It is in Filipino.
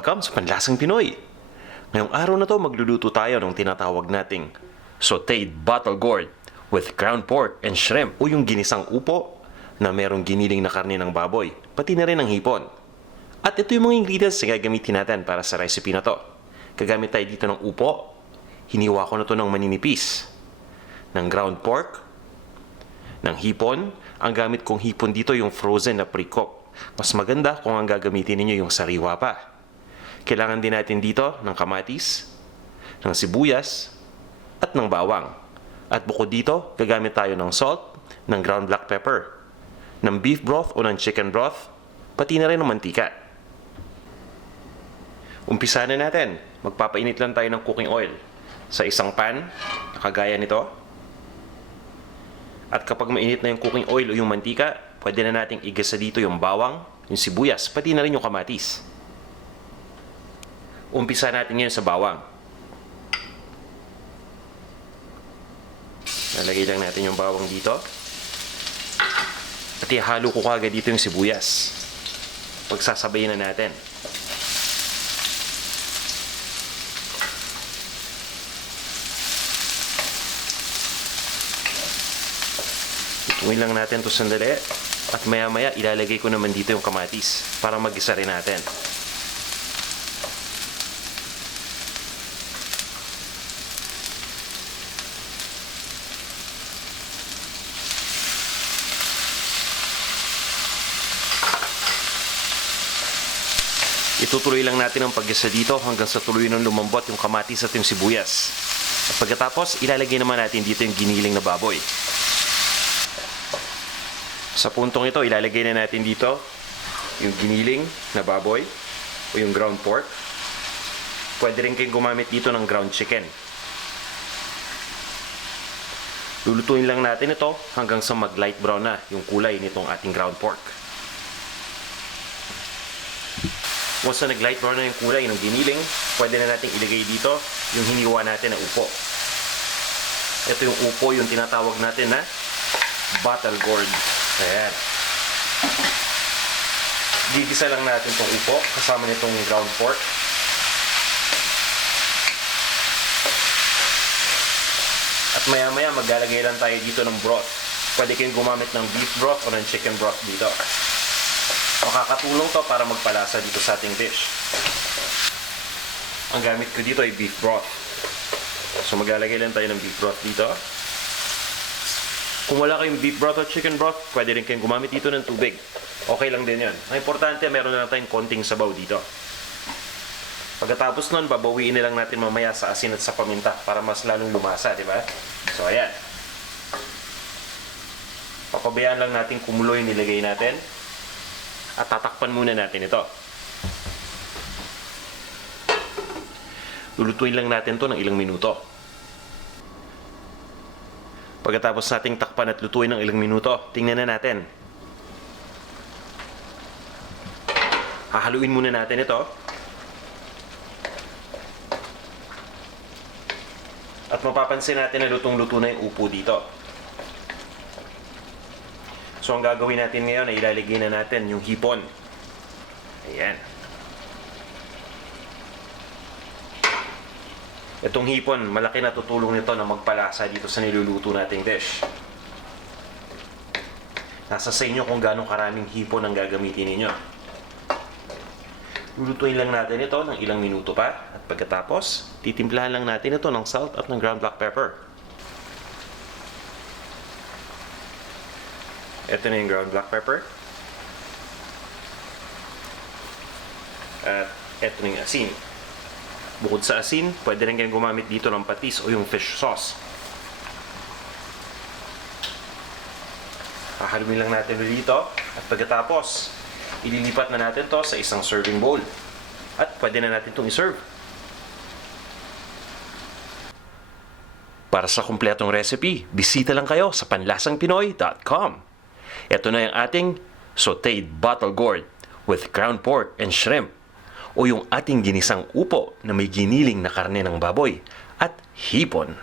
Welcome sa Panlasang Pinoy! Ngayong araw na to magluluto tayo ng tinatawag nating sauteed bottle gourd with ground pork and shrimp o yung ginisang upo na merong giniling na karne ng baboy, pati na rin ng hipon. At ito yung mga ingredients na gagamitin natin para sa recipe na to. Gagamit tayo dito ng upo, hiniwa ko na to ng maninipis, ng ground pork, ng hipon. Ang gamit kong hipon dito yung frozen na pre-cook. Mas maganda kung ang gagamitin ninyo yung sariwa pa. Kailangan din natin dito ng kamatis, ng sibuyas, at ng bawang. At bukod dito, gagamit tayo ng salt, ng ground black pepper, ng beef broth o ng chicken broth, pati na rin ng mantika. Umpisa na natin. Magpapainit lang tayo ng cooking oil sa isang pan, kagaya nito. At kapag mainit na yung cooking oil o yung mantika, pwede na nating igisa dito yung bawang, yung sibuyas, pati na rin yung kamatis. Umpisa natin ngayon sa bawang. Lalagay lang natin yung bawang dito. At ihalo ko kagad dito yung sibuyas. Pagsasabayin na natin. Ituin lang natin ito sandali. At maya maya ilalagay ko naman dito yung kamatis para mag-isa rin natin. Itutuloy lang natin ang paggisa dito hanggang sa tuloy ng lumambot yung kamatis at yung sibuyas. At pagkatapos, ilalagay naman natin dito yung giniling na baboy. Sa puntong ito, ilalagay na natin dito yung giniling na baboy o yung ground pork. Pwede rin kayong gumamit dito ng ground chicken. Lulutuin lang natin ito hanggang sa mag-light brown na yung kulay nitong ating ground pork. Once na nag-light brown na yung kulay ng giniling, pwede na natin ilagay dito yung hiniwa natin na upo. Ito yung upo, yung tinatawag natin na bottle gourd. Ayan. Gigisa lang natin itong upo kasama nitong ground pork. At maya maya maglalagay lang tayo dito ng broth. Pwede kayong gumamit ng beef broth o ng chicken broth dito. Makakatulong to para magpalasa dito sa ating dish. Ang gamit ko dito ay beef broth. So maglalagay lang tayo ng beef broth dito. Kung wala kayong beef broth o chicken broth, pwede rin kayong gumamit dito ng tubig. Okay lang din yan. Ang importante, meron na lang tayong konting sabaw dito. Pagkatapos nun, babawiin na lang natin mamaya sa asin at sa paminta para mas lalong lumasa, di ba? So ayan. Papabayaan lang natin kumulo yung nilagay natin. At tatakpan muna natin ito. Lulutuin lang natin ito ng ilang minuto. Pagkatapos nating takpan at lutuin ng ilang minuto, tingnan na natin. Hahaluin muna natin ito. At mapapansin natin na lutong-luto na yung upo dito. So ang gagawin natin ngayon ay ilalagay na natin yung hipon. Ayan. Itong hipon, malaki na tutulong nito na magpalasa dito sa niluluto nating dish. Nasa sa inyo kung gaano karaming hipon ang gagamitin ninyo. Lulutuin lang natin ito ng ilang minuto pa. At pagkatapos, titimplahan lang natin ito ng salt at ng ground black pepper. Ito na yung ground black pepper. At ito na yung asin. Bukod sa asin, pwede rin kayong gumamit dito ng patis o yung fish sauce. Hahaluin lang natin dito. At pagkatapos, ililipat na natin to sa isang serving bowl. At pwede na natin itong iserve. Para sa kumpletong recipe, bisita lang kayo sa panlasangpinoy.com. Ito na yung ating sauteed bottle gourd with ground pork and shrimp o yung ating ginisang upo na may giniling na karne ng baboy at hipon.